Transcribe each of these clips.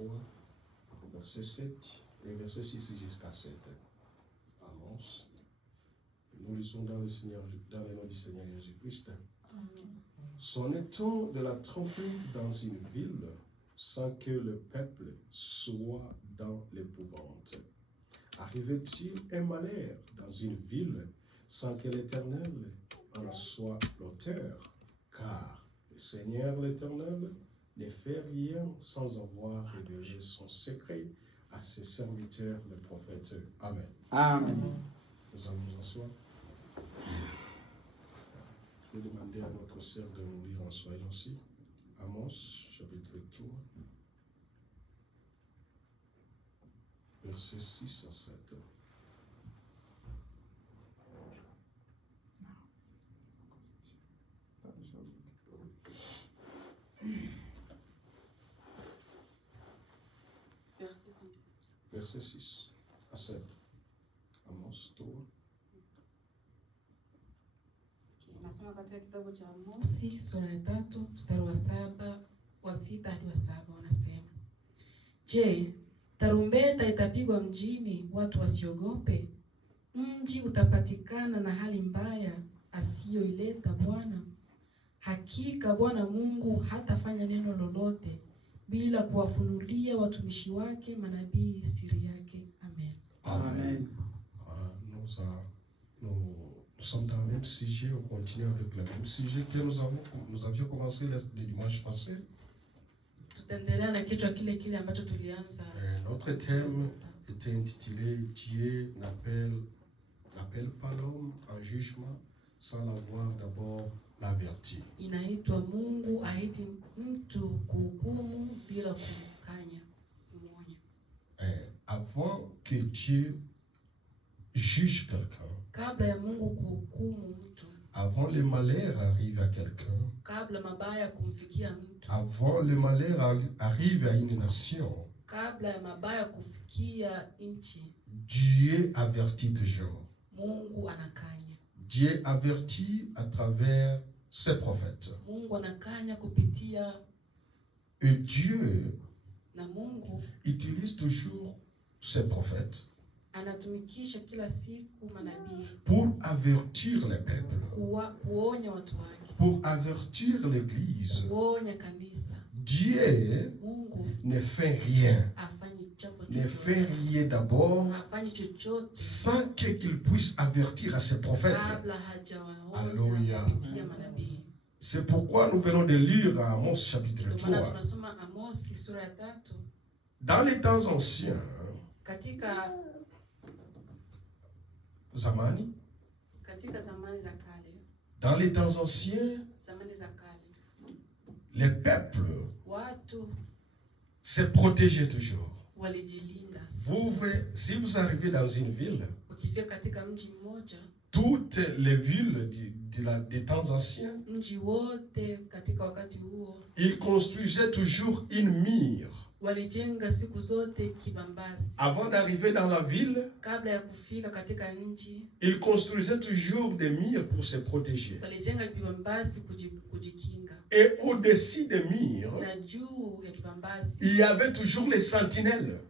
3, verset 7 et verset 6 jusqu'à 7. Amos. Nous lisons dans le nom du Seigneur Jésus-Christ. Sonne-t-on de la trompette dans une ville sans que le peuple soit dans l'épouvante? Arrive-t-il un malheur dans une ville sans que l'Éternel en soit l'auteur? Car le Seigneur l'Éternel ne fait rien sans avoir révélé son secret à ses serviteurs, les prophètes. Amen. Amen. Nous allons nous asseoir. Je vais demander à notre sœur de nous lire en soyant aussi. Amos, chapitre 3, versets 6 à 7. Verset 6 à 7. Amos 3. Nasoma katika kitabu cha Amosi sura ya 3 mstari wa 6 hadi wa 7 wanasema: Je, tarumbeta itapigwa mjini watu wasiogope? Mji utapatikana na hali mbaya asiyoileta Bwana. Hakika Bwana Mungu hatafanya neno lolote bila kuwafunulia watumishi wake manabii siri yake. Amen. Amen. Nous sommes dans le même sujet, on continue avec le même sujet que nous avions commencé le dimanche passé. Notre thème était intitulé Dieu n'appelle pas l'homme en jugement sans l'avoir d'abord l'averti. Inaitwa Mungu haiti mtu kuhukumu bila kumkanya muonya. Avant que Dieu juge quelqu'un, kabla ya Mungu kuhukumu mtu, avant le malheur arrive à quelqu'un, kabla mabaya kumfikia mtu, avant le malheur arrive à une nation, kabla ya mabaya kufikia nchi, Dieu avertit toujours. Mungu anakanya. Dieu avertit à travers ses prophètes. Mungu anakanya kupitia. Et Dieu na Mungu utilise toujours ses prophètes anatumikisha kila siku manabii pour avertir les peuples, kuonya watu wake, pour avertir l'église. Kuonya kanisa. Dieu Mungu ne fait rien, ne fait rien d'abord sans qu'il puisse avertir à ses prophètes. Alléluia. C'est pourquoi nous venons de lire à Amos chapitre 3. Dans les temps anciens, katika zamani za kale, dans les temps anciens, zamani za kale, les peuples watu se protégeaient toujours. Walijilinda. Si vous arrivez dans une ville, ukifika katika mji mmoja, toutes les villes des temps anciens, mji wote katika wakati huo, ils construisaient toujours une mur. Walijenga siku zote kibambazi. Avant d'arriver dans la ville, kabla ya kufika katika nchi, ils construisaient toujours des murs pour se protéger. Walijenga kibambazi kujikinga. Et au-dessus des murs, na juu ya kibambazi, il y avait toujours les sentinelles.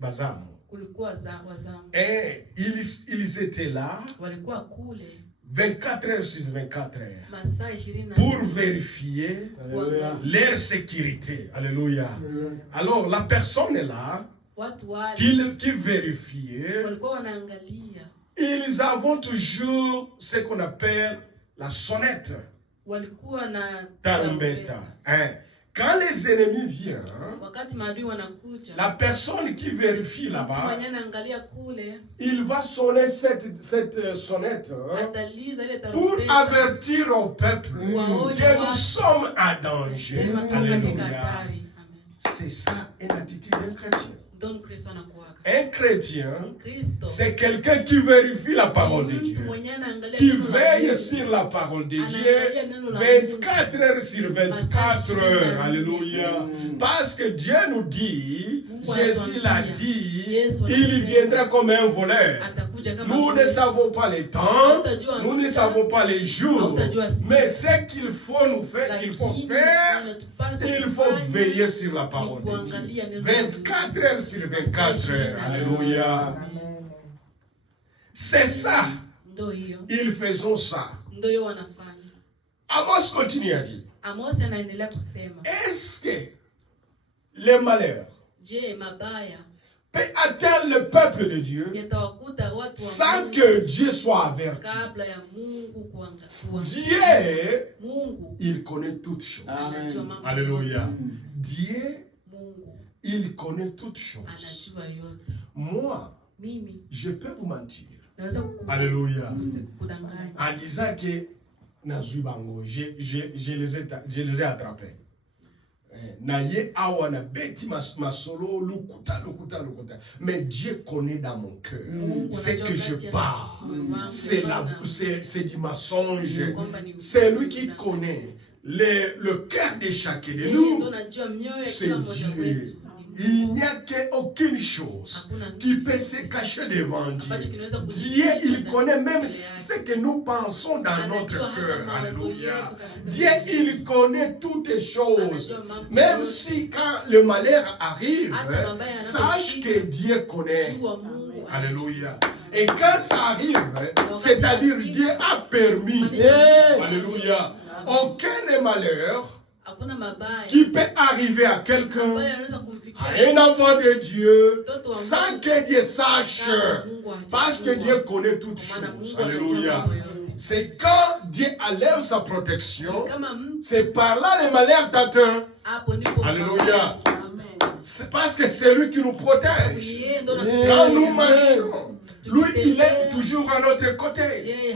Bazamu. Kulikuwa wazamu. Et ils étaient là. Walikuwa kule 24 heures sur 24 heures. Masaa 24 pour vérifier leur sécurité. Alléluia. Alors la personne est là qui vérifiait. Ils avaient toujours ce qu'on appelle la sonnette. Tarumbeta. Quand les ennemis viennent, la personne qui vérifie là-bas, il va sonner cette sonnette pour avertir au peuple que nous sommes en danger. Alléluia. C'est ça une attitude d'un chrétien. Donc Un chrétien, c'est quelqu'un qui vérifie la parole de Dieu, qui veille sur la parole de Dieu 24 heures sur 24 heures. Alléluia. Parce que Dieu nous dit, Jésus l'a dit, il viendra comme un voleur. Nous ne savons pas les temps, nous ne savons pas les jours, mais ce qu'il faut nous faire, qu'il faut faire, il faut veiller sur la parole de Dieu. 24 heures sur 24 heures. Alléluia. C'est ça. Ils faisaient ça. Amos continue à dire. Est-ce que les malheurs peut atteindre le peuple de Dieu sans que Dieu soit averti? Dieu, il connaît toutes choses. Amen. Alléluia. Dieu, il connaît toutes choses. Moi, je peux vous mentir. Alléluia. En disant que je les ai attrapés. Naye awa na beti masolo lukuta. Mais Dieu connaît dans mon cœur ce que je parle. C'est du mensonge. C'est lui qui connaît le cœur de chacun de nous. C'est Dieu. Il n'y a qu'aucune chose qui peut se cacher devant Dieu. Dieu, il connaît même ce que nous pensons dans notre cœur. Alléluia. Dieu, il connaît toutes les choses. Même si quand le malheur arrive, sache que Dieu connaît. Alléluia. Et quand ça arrive, c'est-à-dire Dieu a permis. Alléluia. Aucun malheur qui peut arriver à quelqu'un, à un enfant de Dieu, sans que Dieu sache, parce que Dieu connaît toutes choses. Alléluia. C'est quand Dieu enlève sa protection, c'est par là les malheurs t'atteignent. Alléluia. C'est parce que c'est lui qui nous protège. Quand nous marchons, lui, il est toujours à notre côté.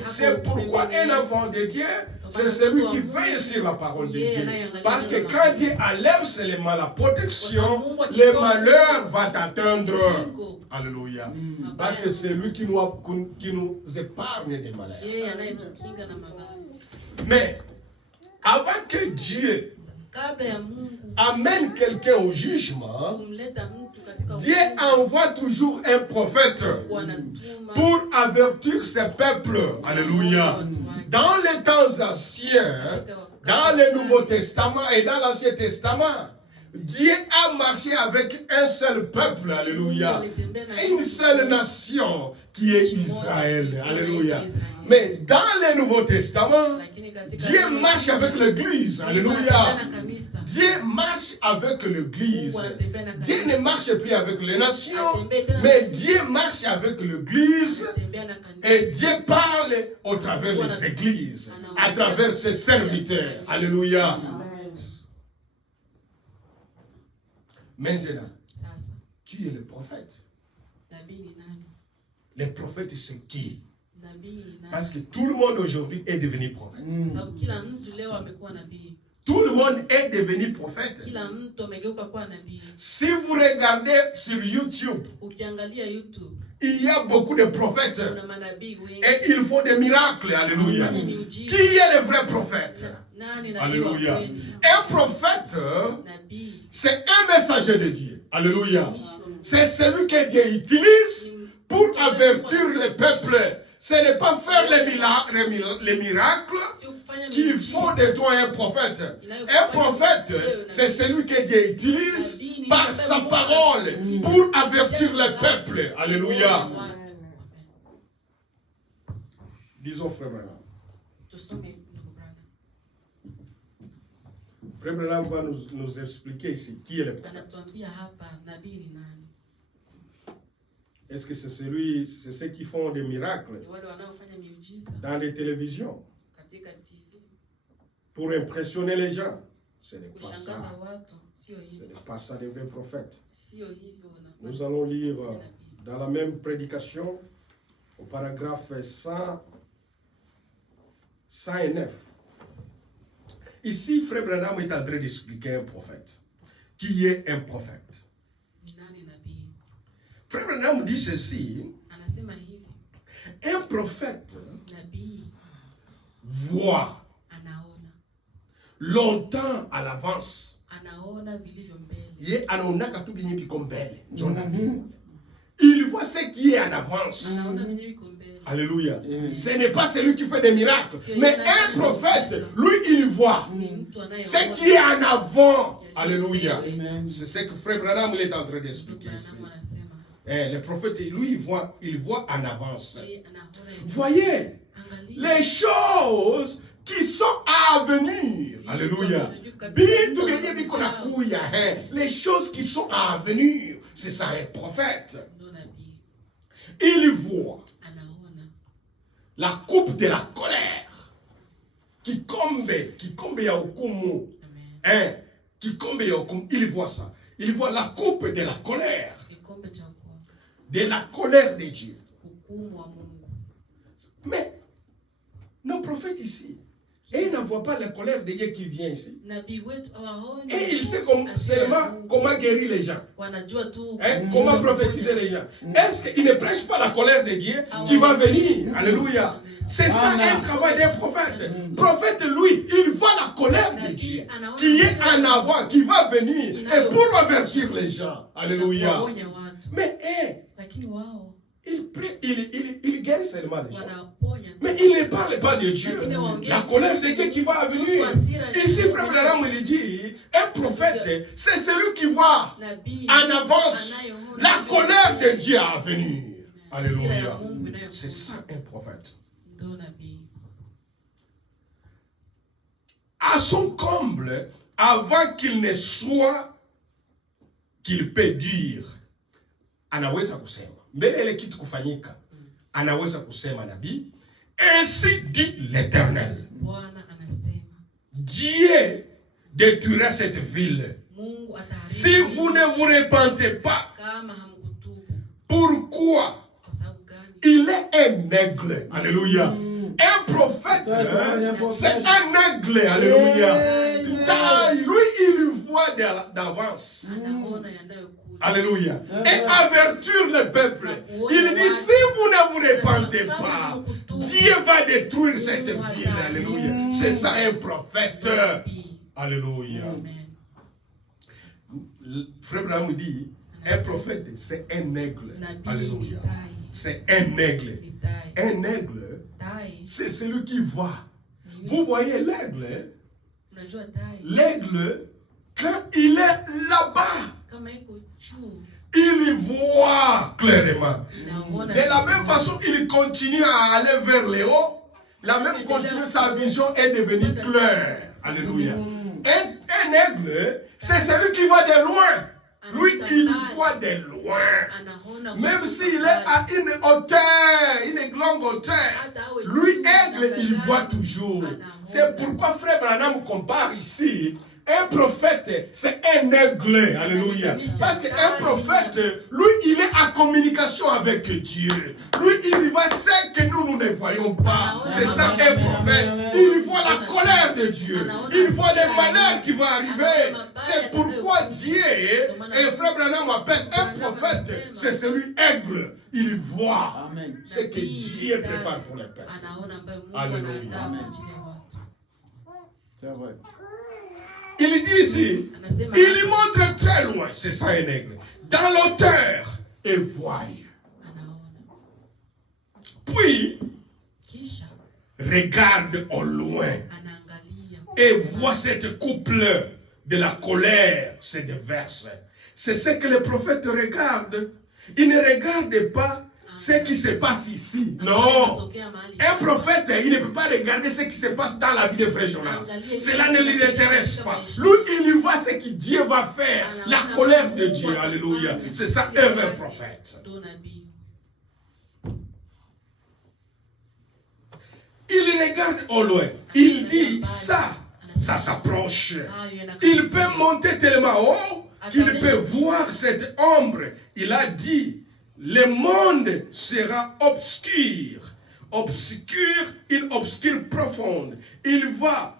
C'est pourquoi un enfant de Dieu, c'est celui qui veille sur la parole de Dieu. Parce que quand Dieu enlève seulement la protection, le malheur va t'atteindre. Alléluia. Parce que c'est lui qui nous épargne des malheurs. Mais avant que Dieu amène quelqu'un au jugement, Dieu envoie toujours un prophète pour avertir ses peuples. Alléluia. Dans les temps anciens, dans le Nouveau Testament et dans l'Ancien Testament, Dieu a marché avec un seul peuple. Alléluia. Une seule nation qui est Israël. Alléluia. Mais dans le Nouveau Testament, Dieu marche avec l'Église. Alléluia. Dieu marche avec l'Église. Dieu ne marche plus avec les nations, mais Dieu marche avec l'Église. Et Dieu parle au travers des églises, à travers ses serviteurs. Alléluia. Maintenant, qui est le prophète? Les prophètes, c'est qui? Parce que tout le monde aujourd'hui est devenu prophète. Tout le monde est devenu prophète. Si vous regardez sur YouTube, il y a beaucoup de prophètes et ils font des miracles. Alléluia. Qui est le vrai prophète? Alléluia. Un prophète, c'est un messager de Dieu. Alléluia. C'est celui que Dieu utilise pour avertir le peuple. Ce n'est pas faire les miracles qui font de toi un prophète. Un prophète, c'est celui que Dieu utilise par sa parole pour avertir le peuple. Alléluia. Disons frère Branham. Frère Branham va nous expliquer ici qui est le prophète. Est-ce que c'est ceux qui font des miracles dans les télévisions pour impressionner les gens? Ce n'est pas ça. Ce n'est pas ça les vrais prophètes. Nous allons lire dans la même prédication, au paragraphe 109. Ici, Frère Branham est en train d'expliquer un prophète. Qui est un prophète? Frère Branham dit ceci. Anasema hivi. Un prophète Nabii voit anaona. Longtemps à l'avance. Anaona vilivyo mbele. Ye anaonaka tu binye biko mbele. Il voit ce qui est en avance. Anaona vilivyo biko mbele. Alléluia. Ce n'est pas celui qui fait des miracles. Mais un prophète, lui, il voit ce qui est en avant. Alléluia. C'est ce que Frère Branham est en train d'expliquer ici. Le prophète, lui, il voit en avance. Voyez, les choses qui sont à venir. Alléluia. Les choses qui sont à venir, c'est ça un prophète. Il voit la coupe de la colère qui combe ya okumu. Qui combe ya okumu. Il voit ça. Il voit la coupe de la colère. De la colère de Dieu. Mais nos prophètes ici, et ils ne voient pas la colère de Dieu qui vient ici. Et il sait seulement comment guérir les gens. Comment prophétiser les gens. Est-ce qu'il ne prêche pas la colère de Dieu qui va venir? Alléluia. C'est ça un travail d'un prophète. Le prophète, lui, il voit la colère de Dieu qui est en avant, qui va venir, et pour avertir les gens. Alléluia. Mais il guérit seulement les gens. Mais il ne parle pas de Dieu. La colère de Dieu qui va venir. Ici, Frère Branham il dit, un prophète, c'est celui qui voit en avance la colère de Dieu à venir. Alléluia. C'est ça un prophète. À son comble, avant qu'il ne soit, qu'il peut dire, anaweza kusema. Mbele ile kitu kufanyika, anaweza kusema nabii, ainsi dit l'Éternel. Dieu détruira cette ville. Si vous ne vous repentez pas, pourquoi? Il est un aigle. Alléluia. Un prophète, c'est un aigle. Alléluia. Lui, il voit d'avance. Alléluia. Et avertir le peuple. Il dit, si vous ne vous repentez pas, Dieu va détruire cette ville. Alléluia. C'est ça un prophète. Alléluia. Frère Branham dit, un prophète, c'est un aigle. Alléluia. C'est un aigle. Un aigle, c'est celui qui voit. Vous voyez l'aigle? L'aigle, quand il est là-bas, il voit clairement. De la même façon, il continue à aller vers le haut. La même continue, sa vision est devenue claire. Alléluia. Un aigle, c'est celui qui voit de loin. Lui, il voit de loin. Même s'il est à une hauteur, une longue hauteur, lui, aigle, il voit toujours. C'est pourquoi Frère Branham compare ici. Un prophète, c'est un aigle. Alléluia. Parce qu'un prophète, lui, il est en communication avec Dieu. Lui, il voit ce que nous ne voyons pas. C'est ça un prophète. Il voit la colère de Dieu. Il voit les malheurs qui vont arriver. C'est pourquoi Dieu, et Frère Branham appelle un prophète, c'est celui aigle. Il voit ce que Dieu prépare pour les peuples. Alléluia. C'est vrai. Il dit ici, il montre très loin, c'est ça un aigle, dans l'auteur, et voit. Puis, regarde au loin et voit cette couple de la colère se déverse. C'est ce que les prophètes regardent. Ils ne regardent pas ce qui se passe ici. Non. Un prophète, il ne peut pas regarder ce qui se passe dans la vie de Frère Jonas. Cela ne lui intéresse pas. Lui, il voit ce que Dieu va faire. La colère de Dieu. Alléluia. C'est ça, un vrai prophète. Il regarde au loin. Il dit, ça s'approche. Il peut monter tellement haut qu'il peut voir cette ombre. Il a dit, le monde sera obscur. Obscur, une obscure profonde. Il va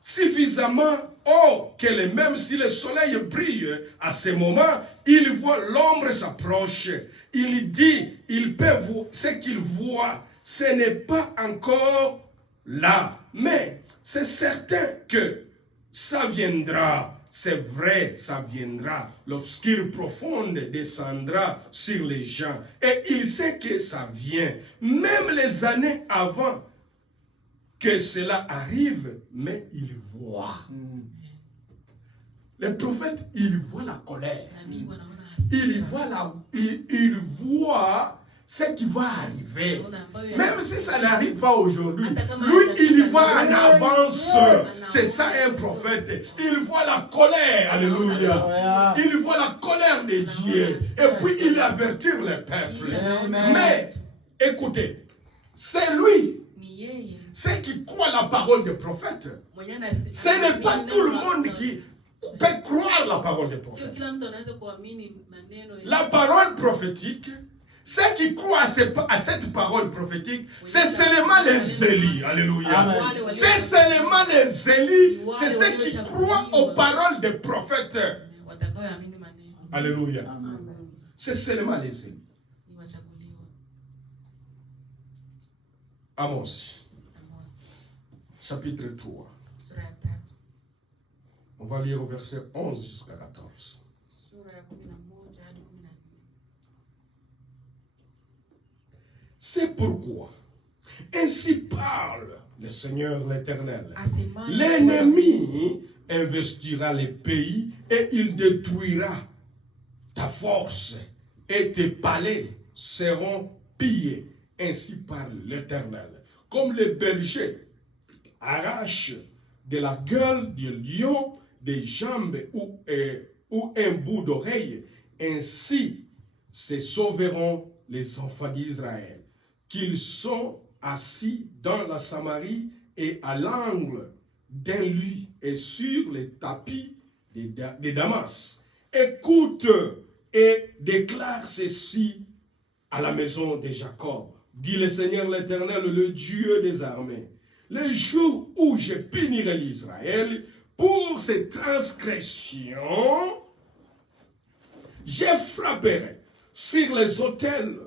suffisamment Oh, même si le soleil brille, à ce moment, il voit l'ombre s'approche. Il dit, il peut voir ce qu'il voit. Ce n'est pas encore là. Mais c'est certain que ça viendra. C'est vrai, ça viendra. L'obscur profonde descendra sur les gens. Et il sait que ça vient. Même les années avant que cela arrive, mais il voit. Le prophète, il voit la colère. Il voit ce qui va arriver. Même si ça n'arrive pas aujourd'hui, lui, il voit en avance. C'est ça un prophète. Il voit la colère. Alléluia. Il voit la colère de Dieu. Et puis il avertit le peuple. Mais, écoutez, c'est lui. Ceux qui croient la parole des prophètes, ce n'est pas tout le monde qui peut croire la parole des prophètes. La parole prophétique, ceux qui croient à cette parole prophétique, c'est seulement les Élis. Alléluia. C'est seulement les Élis, c'est ceux qui croient aux paroles des prophètes. Alléluia. C'est seulement les Élis. Amos. Chapitre 3. On va lire au verset 11 jusqu'à 14. C'est pourquoi, ainsi parle le Seigneur l'Éternel. L'ennemi investira les pays et il détruira ta force et tes palais seront pillés. Ainsi parle l'Éternel. Comme les bergers arrachent de la gueule du lion des jambes ou un bout d'oreille, ainsi se sauveront les enfants d'Israël, qu'ils sont assis dans la Samarie et à l'angle d'un lit et sur les tapis de Damas. Écoute et déclare ceci à la maison de Jacob. Dit le Seigneur l'Éternel, le Dieu des armées. Le jour où je punirai l'Israël pour ses transgressions, je frapperai sur les autels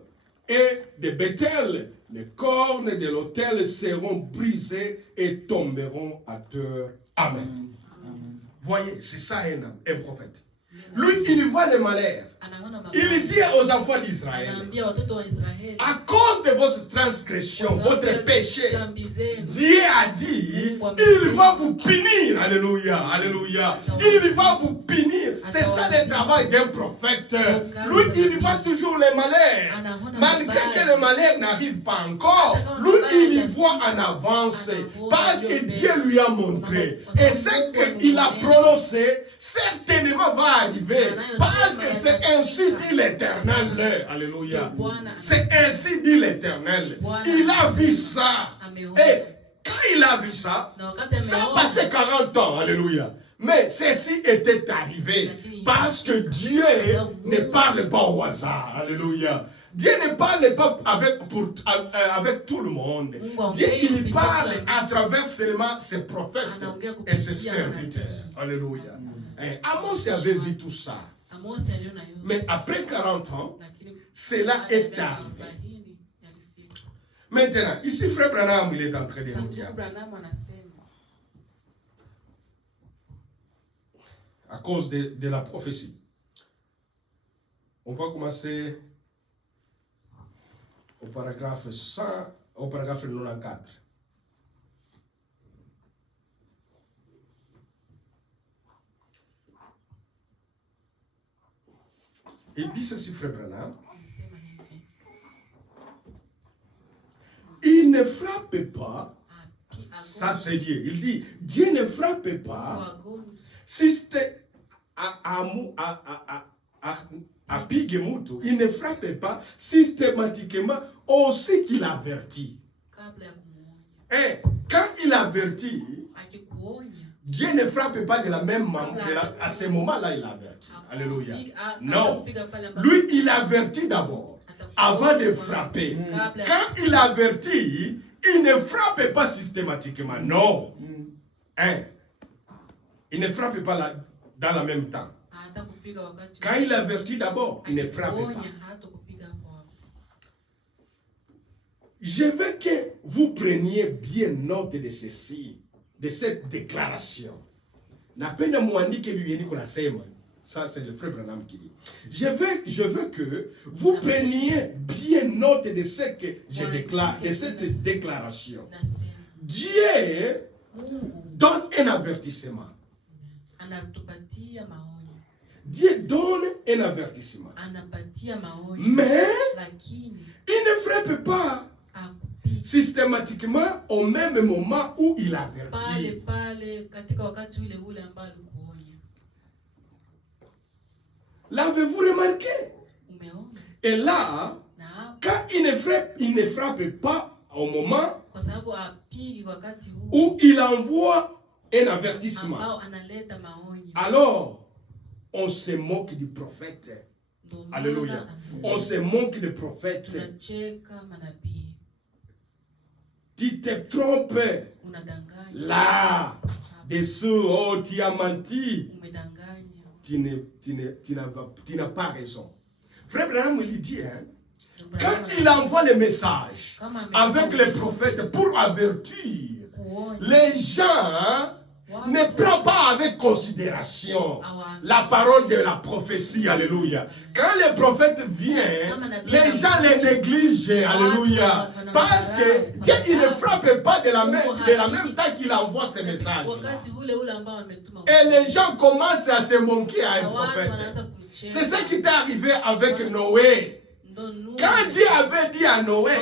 et des Bethel. Les cornes de l'autel seront brisées et tomberont à terre. Amen. Voyez, c'est ça un prophète. Lui, il voit les malheurs. Il dit aux enfants d'Israël, à cause de votre transgression, votre péché, Dieu a dit, il va vous punir. Alléluia, alléluia. Il va vous punir. C'est ça le travail d'un prophète. Lui, il voit toujours les malheurs. Malgré que le malheur n'arrive pas encore, lui, il voit en avance. Parce que Dieu lui a montré. Et ce qu'il a prononcé, certainement va arriver. Parce que c'est ainsi dit l'Éternel. Alléluia. C'est ainsi dit l'Éternel. Il a vu ça. Et quand il a vu ça, ça a passé 40 ans. Alléluia. Mais ceci était arrivé parce que Dieu ne parle pas au hasard. Alléluia. Dieu ne parle pas avec tout le monde. Dieu, il parle à travers seulement ses prophètes et ses serviteurs. Alléluia. Amos avait vu tout ça. Mais après 40 ans, cela est arrivé. Maintenant, ici, Frère Branham, il est en train de nous dire, à cause de la prophétie. On va commencer au paragraphe 100, au paragraphe 94. Il dit ceci, Frère Branham. Il ne frappe pas, ça c'est Dieu. Il dit, Dieu ne frappe pas, il ne frappe pas systématiquement aussi qu'il avertit. Et quand il avertit, Dieu ne frappe pas de la même manière. À ce moment-là, il avertit. Alléluia. Non. Lui, il avertit d'abord, avant de frapper. Quand il avertit, il ne frappe pas systématiquement. Non. il ne frappe pas dans le même temps. Quand il avertit d'abord, il ne frappe pas. Je veux que vous preniez bien note de ceci, de cette déclaration. Ça, c'est le frère Branham qui dit. Je veux que vous preniez bien note de ce que je déclare, de cette déclaration. Dieu donne un avertissement. Dieu donne un avertissement. Mais il ne frappe pas systématiquement au même moment où il avertit. L'avez-vous remarqué? Et là, quand il ne frappe pas au moment où il envoie un avertissement, alors on se moque du prophète. Alléluia. On se moque du prophète. Tu te trompes. Là, dessous, oh, tu as menti. Tu n'as pas raison. Frère Branham il dit, hein, quand il envoie le message avec les prophètes pour avertir, les gens ne prennent pas avec considération la parole de la prophétie. Alléluia. Quand les prophètes viennent, les gens les négligent. Alléluia. Parce que Dieu il ne frappe pas de la même temps qu'il envoie ces messages. Et les gens commencent à se moquer à un prophète. C'est ce qui est arrivé avec Noé. Quand Dieu avait dit à Noé,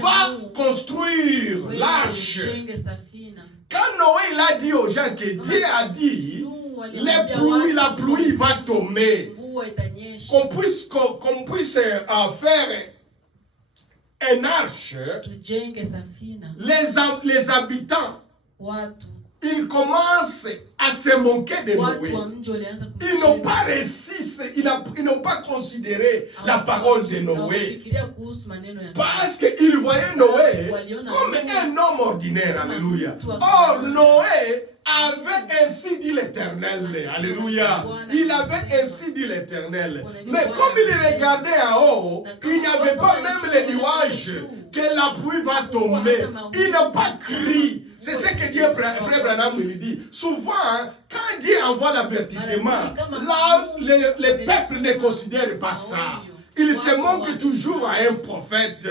va construire l'arche. Quand Noé il a dit aux gens que Dieu a dit, la pluie va tomber, qu'on puisse faire une arche, les habitants, ils commencent à se moquer de Noé. Ils n'ont pas réussi, ils n'ont pas considéré la parole de Noé. Parce qu'ils voyaient Noé comme un homme ordinaire. Alléluia. Or, Noé avait ainsi dit l'Éternel. Alléluia. Il avait ainsi dit l'Éternel. Mais comme il regardait en haut, il n'y avait pas même les nuages que la pluie va tomber. Il n'a pas crié. C'est ce que Dieu, frère Branham lui dit. Souvent, quand Dieu envoie l'avertissement, là, les peuples ne considèrent pas ça. Il se moque toujours à un prophète.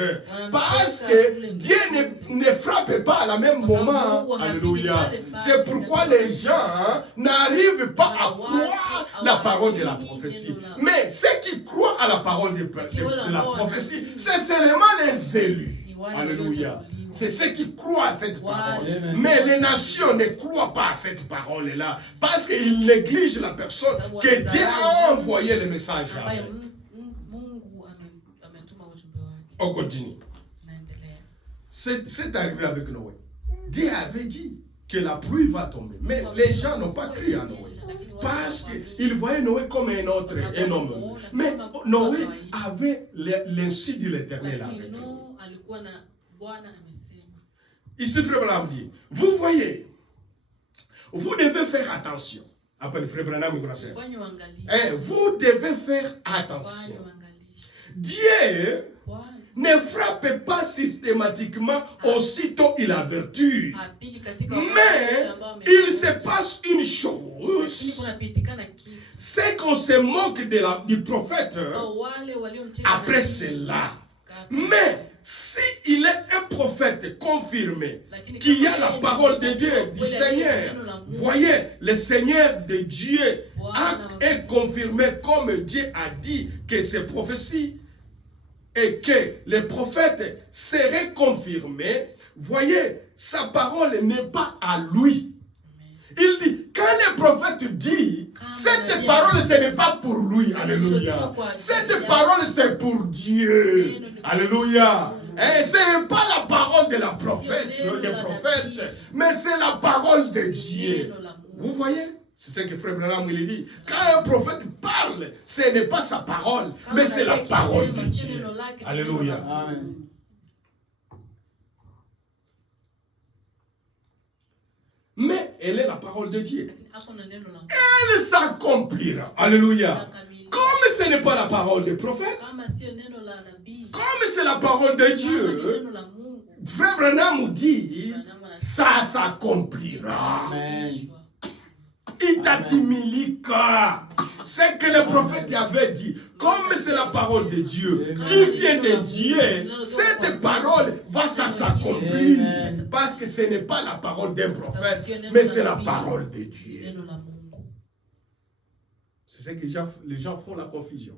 Parce que Dieu ne frappe pas à la même moment. Alléluia. C'est pourquoi les gens n'arrivent pas à croire la parole de la prophétie. Mais ceux qui croient à la parole de la prophétie, c'est seulement les élus. Alléluia. C'est ceux qui croient à cette parole. Mais les nations ne croient pas à cette parole-là. Parce qu'ils négligent la personne que Dieu a envoyé le message avec. On continue. C'est arrivé avec Noé. Dieu avait dit que la pluie va tomber. Mais les gens n'ont pas cru à Noé. Parce qu'ils voyaient Noé comme un homme. Mais Noé avait l'insu de l'Éternel avec lui. Ici, Frère Branham dit, vous voyez, vous devez faire attention. Après le Frère Branham, vous devez faire attention. Dieu ne frappe pas systématiquement aussitôt il avertit. Mais il se passe une chose. C'est qu'on se moque du prophète après cela. Mais si il est un prophète confirmé, qui a la parole de Dieu, du Seigneur, voyez, le Seigneur de Dieu est confirmé comme Dieu a dit que c'est prophétie. Et que les prophètes seraient confirmés, voyez, sa parole n'est pas à lui. Il dit, quand le prophète dit, cette parole ce n'est pas pour lui, alléluia. Cette parole c'est pour Dieu, alléluia. Et ce n'est pas la parole de la prophète, des prophètes, mais c'est la parole de Dieu. Vous voyez? C'est ce que Frère Branham il dit. Quand un prophète parle, ce n'est pas sa parole, mais c'est la parole de Dieu. Alléluia. Amen. Mais elle est la parole de Dieu. lakini ako na neno la Mungu. Elle s'accomplira. Alléluia. Itakamilika. Comme ce n'est pas la parole des prophètes, Kama sio neno la nabii, comme c'est la parole de kama ni Dieu, neno la Mungu, Frère Branham dit, Branham anasema, ça s'accomplira. "Amen." Itatimilika. C'est que le prophète avait dit, comme c'est la parole de Dieu, qui vient de Dieu, cette parole va s'accomplir. Parce que ce n'est pas la parole d'un prophète, mais c'est la parole de Dieu. Neno la Mungu. C'est ce que les gens font la confusion.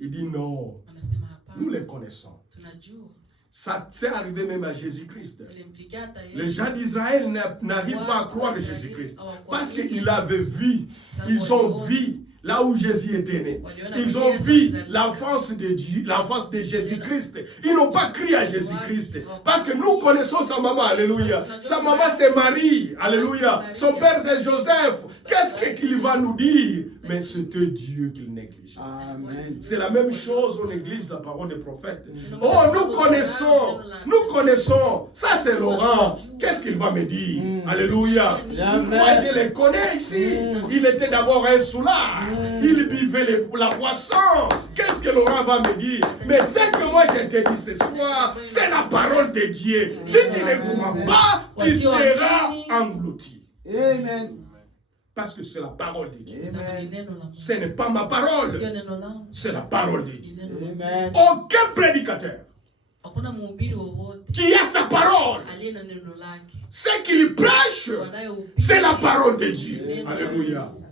Ils disent non, Anasema hapana. nous les connaissons. Tunajua. Ça s'est arrivé même à Jésus-Christ. Ilimfikia hata Yesu. Les gens d'Israël n'arrivent pas à croire en Jésus-Christ. Parce qu'ils avaient vu, ils ont vu là où Jésus était né. Ils ont vu l'enfance de Dieu, l'enfance de Jésus-Christ. Ils n'ont pas crié à Jésus-Christ. Parce que nous connaissons sa maman, alléluia. Sa maman c'est Marie, alléluia. Son père c'est Joseph. Qu'est-ce qu'il va nous dire? Mais c'était Dieu qu'il négligeait. C'est la même chose en église, la parole des prophètes. Oh, nous connaissons. Ça c'est Laurent. Qu'est-ce qu'il va me dire? Alléluia. Moi je les connais ici. Il était d'abord un soulard. Il buvait la boisson. Qu'est-ce que Laurent va me dire? Mais ce que moi je te dis ce soir, c'est la parole de Dieu. Si tu ne crois pas, tu seras englouti. Amen. Parce que c'est la parole de Dieu. Amen. Ce n'est pas ma parole. Sio neno langu. C'est la parole de Dieu. Ni neno la Mungu. Amen. Aucun prédicateur Hakuna mhubiri wowote qui a sa parole, aliye na neno lake. ce qu'il prêche, Wanayohubiri c'est la parole de Dieu. neno la Alléluia. Mungu.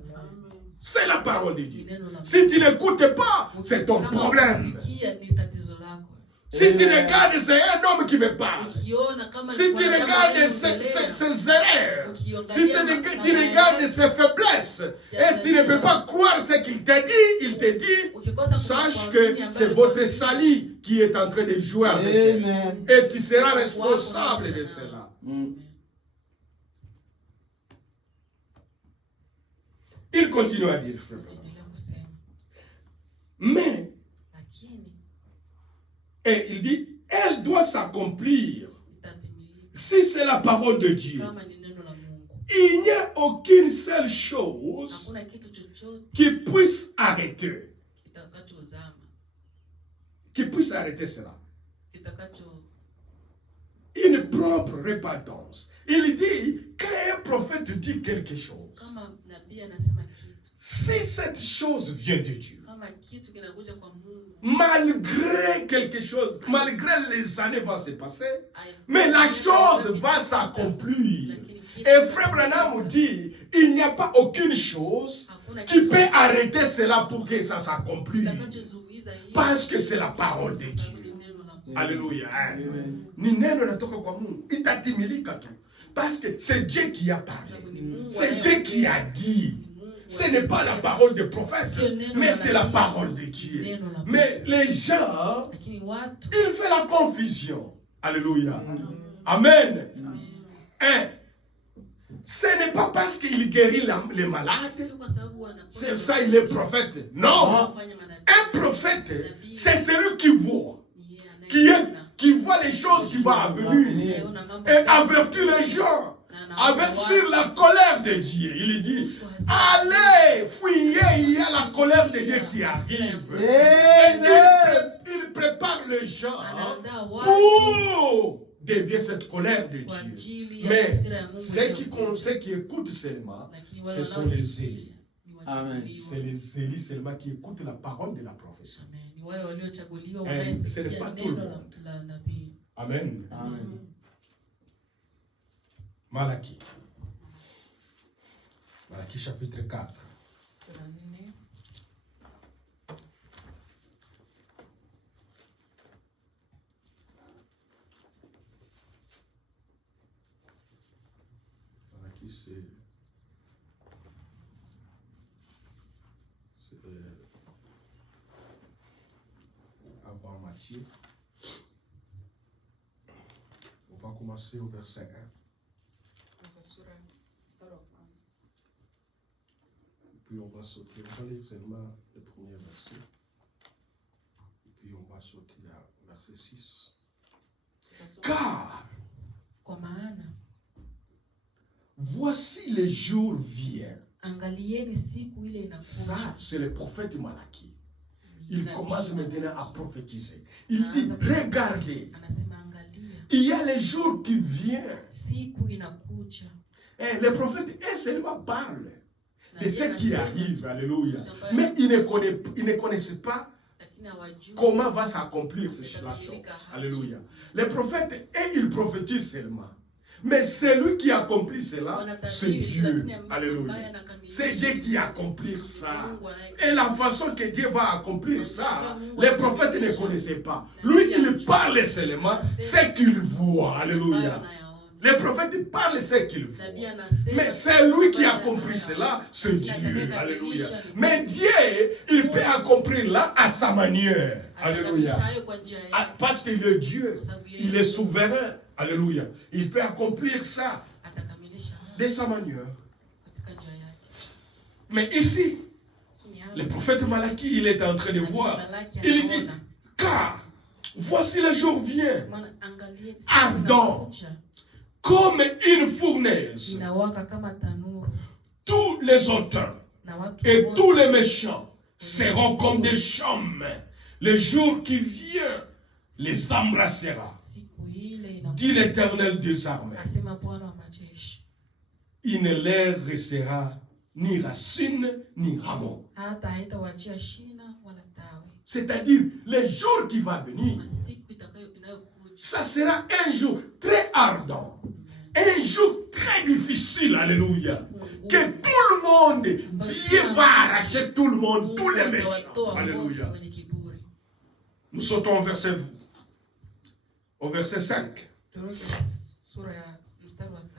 C'est la parole de Ni Dieu. neno la Mungu. Si tu n'écoutes pas, c'est ton Kama problème. ukisikia ni tatizo lako. Si tu regardes, c'est un homme qui me parle. Ukiona kama Si tu regardes ses erreurs, si tu regardes ses faiblesses, et tu ne peux pas croire ce qu'il te dit, il te dit, sache que c'est votre salut qui est en train de jouer avec elle. Amen. Et tu seras responsable de cela. Il continue à dire, frère. Endelea kusema. Mais, Lakini et il dit, elle doit s'accomplir. itatimilika Si c'est la parole de Dieu, kama ni neno la Mungu. il n'y a aucune seule chose Hakuna kitu chochote qui puisse arrêter. kitakachozama, Qui puisse arrêter cela. kitakacho Une propre repentance. Il dit, quand un prophète dit quelque chose, kama nabii anasema kitu, si cette chose vient de Dieu, kama kitu kinakuja kwa Mungu, malgré quelque chose, malgré les années vont se passer, mais la chose va s'accomplir. Et Frère Branham dit, il n'y a pas aucune chose qui peut arrêter cela pour que ça s'accomplisse. kitakachozuiza hiyo Parce que c'est la parole de ni Dieu. neno la Mungu. Alléluia. Ni neno natoka kwa Mungu. Itatimilika tu. Parce que c'est Dieu qui a parlé. C'est Dieu qui a dit. Ce n'est pas la parole des prophètes, mais c'est la parole de Dieu. Mais les gens, Lakini watu ils font la confusion. Alléluia. Amen. Hein? Ce n'est pas parce qu'il guérit les malades, sio kwa sababu c'est ça il est prophète. Non. wanafanya manabii. Un prophète, c'est celui qui voit, qui voit les choses qui vont venir et avertit les gens. Avec sur la colère de Dieu. Il dit, allez, fuyez, il y a la colère de Dieu qui arrive. Et il prépare les gens pour dévier cette colère de Dieu. Mais ceux qui écoutent seulement, ce sont les élis. Amen. C'est les élis seulement qui écoutent la parole de la prophétie. Ni wale waliochaguliwa Ce n'est wanaesikia pas tout le neno monde. la nabii. Amen. Amen. Malachie. Malachie chapitre 4. Sura 4. Malachie, c'est avant Matthieu. On va commencer au verset 1. Sura mstari wa kwanza. Puis on va sauter. On va lire seulement le premier verset. Puis on va sauter à verset 6. Car Kwa maana voici les jours viennent. Angalieni siku ile Ça, inakuja. c'est le prophète Malachie. Il commence maintenant à prophétiser. Il dit, regardez, Anasema angalia, il y a les jours qui viennent. siku inakuja. Et les prophètes, eux seulement parlent de ce qui arrive. Alléluia. Mais ils ne connaissent pas Lakini hawajui comment va s'accomplir la chose. Alléluia. Les prophètes, et ils prophétisent seulement. Mais celui qui accomplit cela, c'est Dieu. Alléluia. C'est Dieu qui accomplit ça. Et la façon que Dieu va accomplir ça, les prophètes ne connaissaient pas. Lui, il parle seulement ce qu'il voit. Alléluia. Les prophètes parlent ce qu'ils voient. Mais c'est lui qui accomplit cela, c'est Dieu. Alléluia. Mais Dieu, il peut accomplir là à sa manière. Alléluia. Parce qu'il est Dieu. Il est souverain. Alléluia. Il peut accomplir ça de sa manière. Mais ici, le prophète Malachie, il est en train de voir. Il dit, car voici le jour vient, ardent, comme une fournaise. Tous les hautains et tous les méchants seront comme des chaumes. Le jour qui vient les embrassera. Dit l'Éternel des armées. Il ne leur restera ni racine ni rameau. C'est-à-dire, le jour qui va venir, ça sera un jour très ardent. Un jour très difficile, alléluia. Que tout le monde, Dieu va arracher tout le monde, tous les méchants. Alléluia. Nous sautons au verset 5.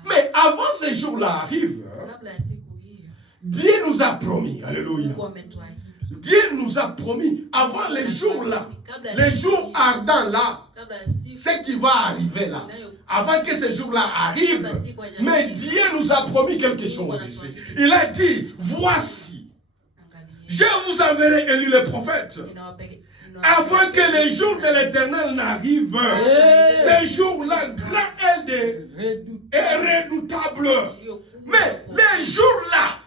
Mais avant ce jour-là arrive, Dieu nous a promis, alléluia. Dieu nous a promis, avant les jours-là, les jours ardents là, ce qui va arriver là, avant que ce jour-là arrive, mais Dieu nous a promis quelque chose ici. Il a dit, voici, je vous enverrai Élie le prophète, avant que les jours de l'Éternel n'arrivent. Ce jour-là, grand et redoutable. Mais les jours-là,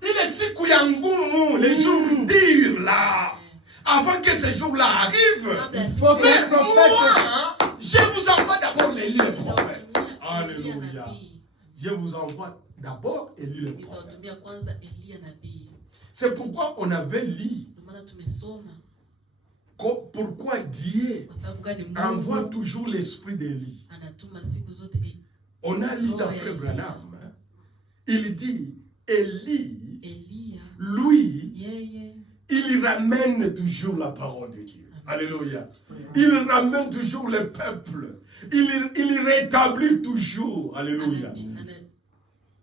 il est si couillangoumou, les jours durs là. Avant que ce jour-là arrive, mais moi, je vous envoie d'abord Élie le prophète. Alléluia. Je vous envoie d'abord Élie le prophète. C'est pourquoi on avait lu. Pourquoi Dieu envoie toujours l'esprit d'Élie. On a lu dans Frère Branham. Il dit, Élie, lui, il ramène toujours la parole de Dieu. Alléluia. Il ramène toujours le peuple. Il rétablit toujours. Alléluia.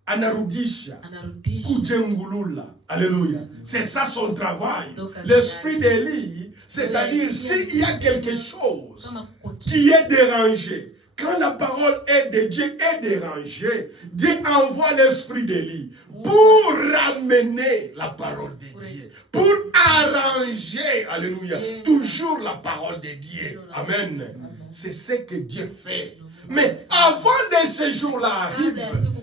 Anarudisha. Kujengulula. Alléluia. C'est ça son travail. L'esprit d'Élie, c'est-à-dire s'il y a quelque chose qui est dérangé, quand la parole de Dieu est dérangée, Dieu envoie l'esprit d'Élie pour ramener la parole de Dieu, pour arranger, alléluia, toujours la parole de Dieu. Amen. C'est ce que Dieu fait. Mais avant de ce jour-là arrive,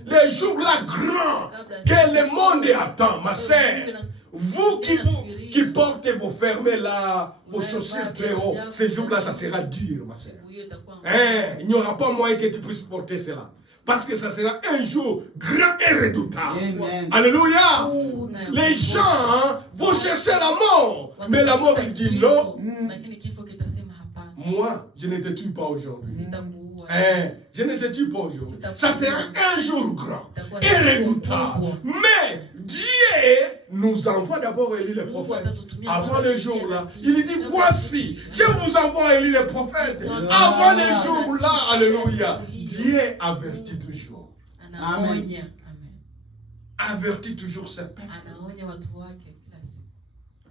le jour-là grand que le monde attend, ma sœur, vous qui portez vos fermés là, vos chaussures très haut, ce jour-là, ça sera dur, ma sœur. Il n'y aura pas moyen que tu puisses porter cela. Parce que ça sera un jour grand et redoutable. Amen. Alléluia. Les gens vont chercher la mort. Mais la mort, il dit non. Moi, je ne te tue pas aujourd'hui. Je ne te tue pas aujourd'hui. Ça sera un jour grand et redoutable. Mais Dieu nous envoie d'abord Élie le prophète. Avant le jour là, il dit voici, je vous envoie Élie le prophète. Avant le jour là, alléluia. Dieu avertit toujours. Amen. Avertit toujours ce peuple.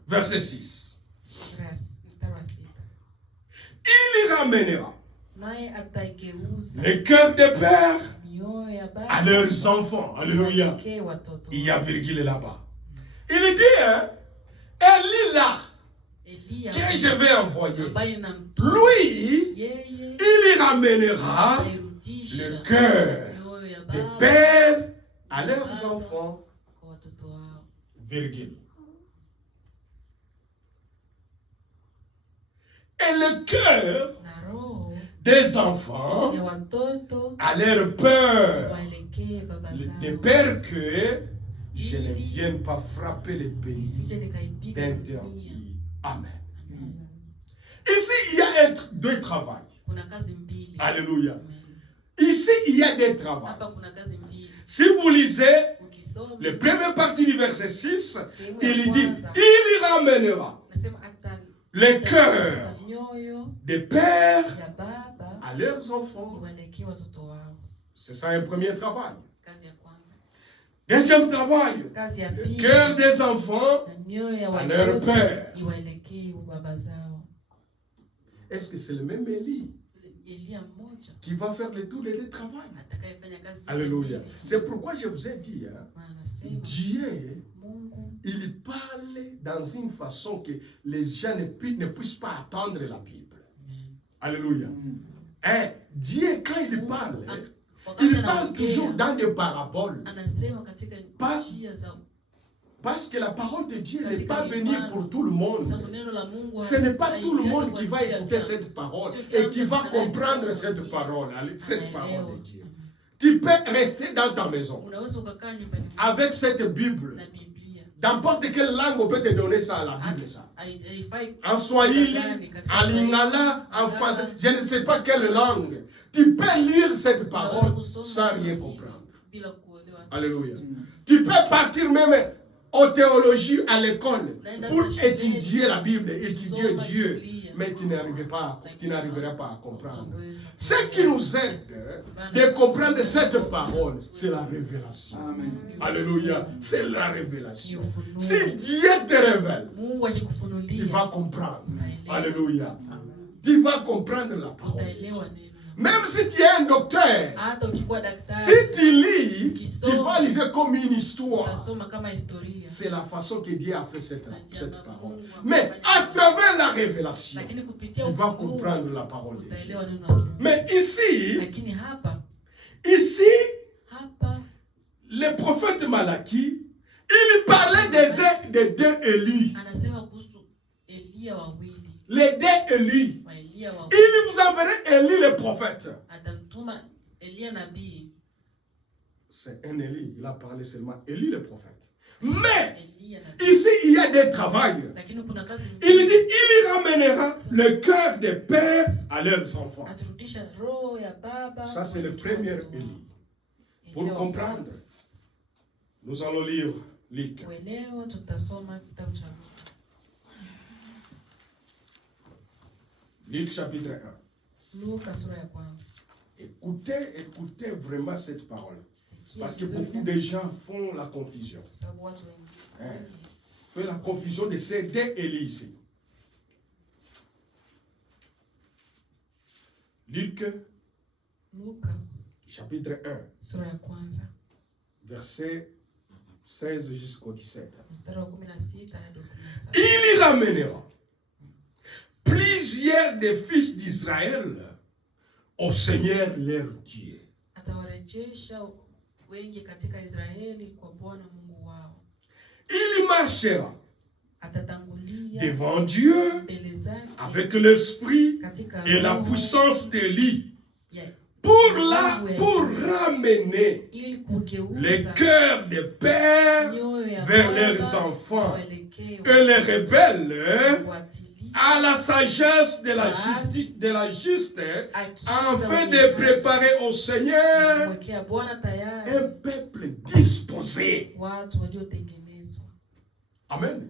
Verset 6. Il ramènera le cœur des pères à leurs enfants. Alléluia. Il y a virgule là-bas. Il dit, Élie là, que je vais envoyer, lui, il ramènera le cœur des pères à leurs enfants, virgule. Et le cœur des enfants à leur peur, de peur que je ne vienne pas frapper les pays d'interdit. Amen. Ici, il y a deux travails. Alléluia. Ici, il y a des travaux. Si vous lisez le premier partie du verset 6, il dit, il ramènera le cœur des pères à leurs enfants. C'est ça un premier travail. Deuxième travail, le cœur des enfants à leur père. Est-ce que c'est le même Élie qui va faire le tour des travaux? Alléluia. C'est pourquoi je vous ai dit, Dieu, il parle dans une façon que les gens ne puissent pas attendre la Bible. Alléluia. Et Dieu, quand il parle toujours dans des paraboles. Parce que la parole de Dieu n'est pas venue pour tout le monde. Ce n'est pas tout le monde qui va écouter cette parole et qui va comprendre cette parole de Dieu. Tu peux rester dans ta maison avec cette Bible. N'importe quelle langue on peut te donner ça à la Bible. Ça. En Swahili, en Lingala, en français, je ne sais pas quelle langue. Tu peux lire cette parole sans rien comprendre. Alléluia. Tu peux partir même aux théologies à l'école pour étudier la Bible, étudier Dieu, mais tu n'arriveras pas à comprendre. Ce qui nous aide de comprendre cette parole, c'est la révélation. Amen. Alléluia, c'est la révélation. Si Dieu te révèle, tu vas comprendre. Alléluia. Tu vas comprendre la parole. Même si tu es un docteur, si tu lis, tu vas lire comme une histoire. C'est la façon que Dieu a fait cette parole. Mais à travers la révélation, tu vas comprendre la parole de Dieu. Mais ici, le prophète Malachie, il parlait des deux Élie. Les deux Élie. Il vous enverrait Élie le prophète. C'est un Élie. Il a parlé seulement Élie le prophète. Mais ici, il y a des travails. Il dit, il ramènera le cœur des pères à leurs enfants. Ça, c'est le premier Élie. Pour comprendre, nous allons lire Luc. Luc chapitre 1. Écoutez vraiment cette parole. Parce que beaucoup de gens font la confusion. Fait la confusion de ces deux Élie ici. Luc chapitre 1. Verset 16 jusqu'au 17. Il y ramènera plusieurs des fils d'Israël au Seigneur leur Dieu. Il marchera devant Dieu avec l'esprit et la puissance d'Élie pour ramener les cœurs des pères vers leurs enfants et les rebelles à la sagesse de la juste, afin de préparer au Seigneur un peuple disposé. Amen.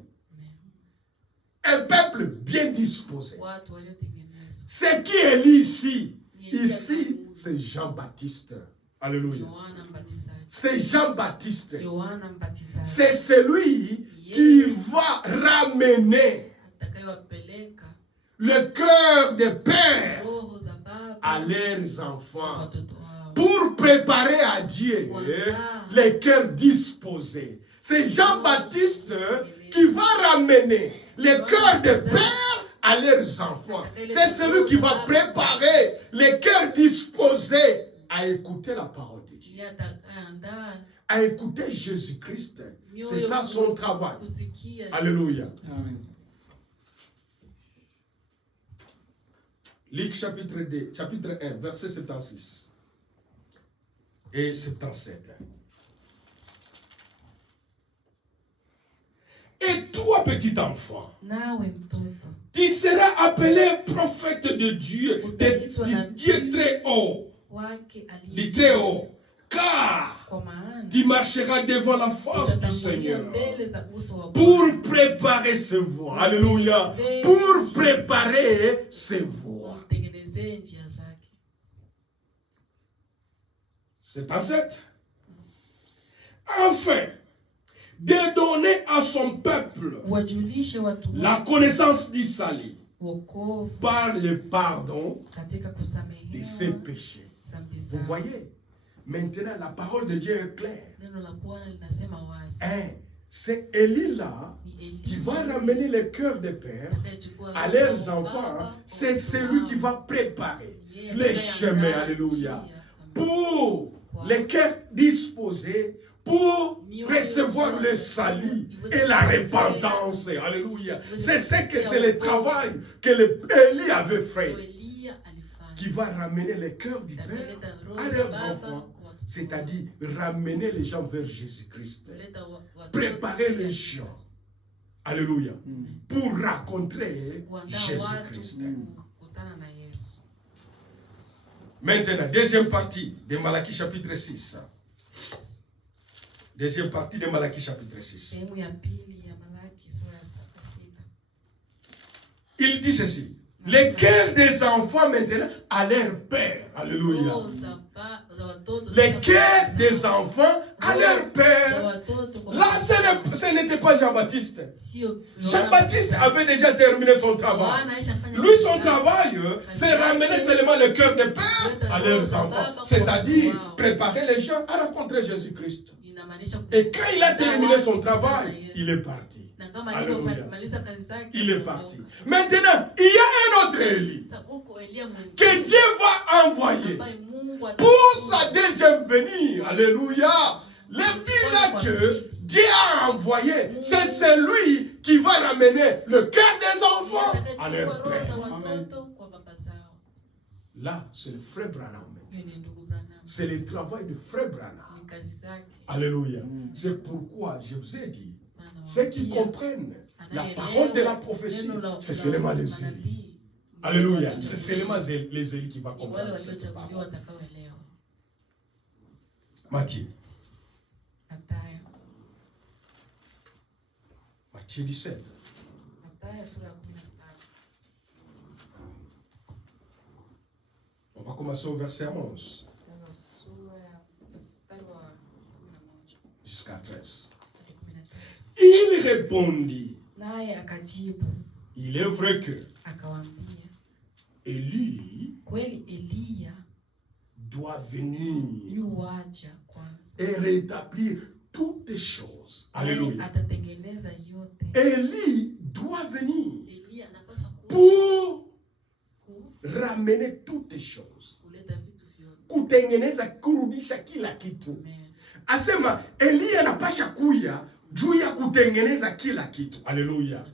Un peuple bien disposé. C'est qui est ici? Ici, c'est Jean-Baptiste. Alléluia. C'est Jean-Baptiste. C'est celui qui va ramener le cœur des pères à leurs enfants pour préparer à Dieu les cœurs disposés. C'est Jean-Baptiste qui va ramener le cœur des pères à leurs enfants. C'est celui qui va préparer les cœurs disposés à écouter la parole de Dieu. à écouter Jésus-Christ. C'est ça son travail. Alléluia. Amen. Luc chapitre 1, verset 76 et 77. Et toi, petit enfant, tu seras appelé prophète de Dieu, de Dieu très haut, du très haut, car tu marcheras devant la face du Seigneur pour préparer ses voies. Alléluia. Pour préparer ses voies. C'est à 7. Enfin, de donner à son peuple la connaissance du salut par le pardon de ses péchés. Vous voyez, maintenant la parole de Dieu est claire. C'est Élie là qui va ramener le cœur des pères à leurs enfants. C'est celui qui va préparer les chemins, alléluia, pour les cœurs disposés pour recevoir le salut et la repentance. Alléluia. C'est le travail que Élie avait fait, qui va ramener le cœur du père à leurs enfants. C'est-à-dire ramener les gens vers Jésus-Christ. Préparer les gens. Alléluia. Pour rencontrer Jésus-Christ. Maintenant, deuxième partie de Malachie chapitre 6. Deuxième partie de Malachie chapitre 6. Il dit ceci. Les cœurs des enfants maintenant à leur père. Alléluia. Les cœurs des enfants à leur père. Là, ce n'était pas Jean-Baptiste. Jean-Baptiste avait déjà terminé son travail. Lui, son travail, c'est ramener seulement le cœur des pères à leurs enfants. C'est-à-dire préparer les gens à rencontrer Jésus-Christ. Et quand il a terminé son travail, il est parti. Alléluia. Il est parti. Maintenant, il y a un autre Élie que Dieu va envoyer pour sa deuxième venue. Alléluia. Le but que Dieu a envoyé, c'est celui qui va ramener le cœur des enfants à leur père. Amen. Là, c'est le frère Branham. C'est le travail du frère Branham. Alléluia. C'est pourquoi je vous ai dit, ceux qui comprennent la parole de la prophétie, c'est seulement les Élis. Alléluia. C'est seulement les Élis qui vont comprendre cette parole. Matthieu. Matthieu 17. On va commencer au verset 11. Jusqu'à 13. Il répondit. Il est vrai que Élie doit venir et rétablir toutes les choses. Alléluia. Élie doit venir pour ramener toutes les choses. Kutengeneza kurudisha kila kitu. Asema Élie anapasha kuya juu ya kutengeneza kila kitu. Alléluia.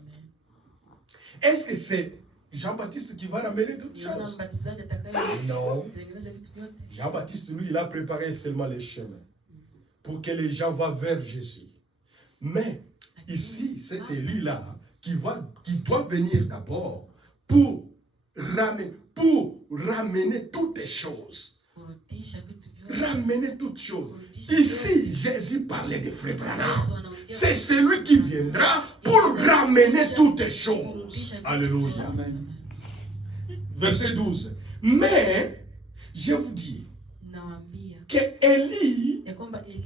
Est-ce que c'est Jean-Baptiste qui va ramener toutes les choses? Non. Jean-Baptiste, lui, il a préparé seulement les chemins pour que les gens vont vers Jésus. Mais ici, c'est Élie-là qui doit venir d'abord pour ramener toutes les choses. Ramener toutes choses. Ici, Jésus parlait de frère Branham. C'est celui qui viendra pour ramener toutes les choses. Alléluia. Verset 12. Mais, je vous dis que Élie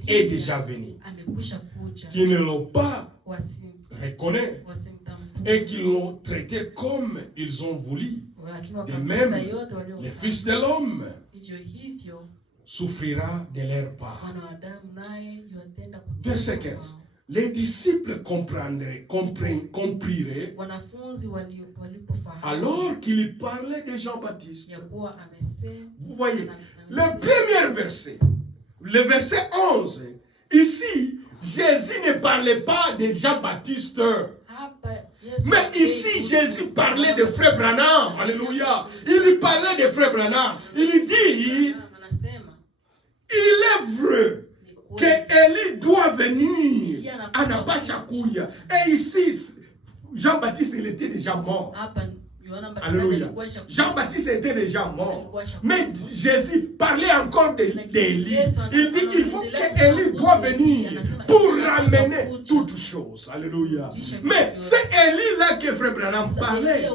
est déjà venu. Qui ne l'ont pas reconnu et qui l'ont traité comme ils ont voulu. De même, le Fils de l'homme souffrira de leur part. Verset 15. Les disciples compriraient alors qu'il parlait de Jean-Baptiste. Vous voyez, le premier verset, le verset 11, ici, Jésus ne parlait pas de Jean-Baptiste. Mais ici, Jésus parlait de Frère Branham. Alléluia. Il parlait de Frère Branham. Il dit, il est vrai que Élie doit venir à Nabashakouya. Et ici, Jean-Baptiste, il était déjà mort. Alléluia. Jean-Baptiste était déjà mort. Mais Jésus parlait encore d'Élie. Il dit qu'il faut qu'Élie doit venir pour ramener toutes choses. Alléluia. Mais c'est Élie là que Frère Branham parlait.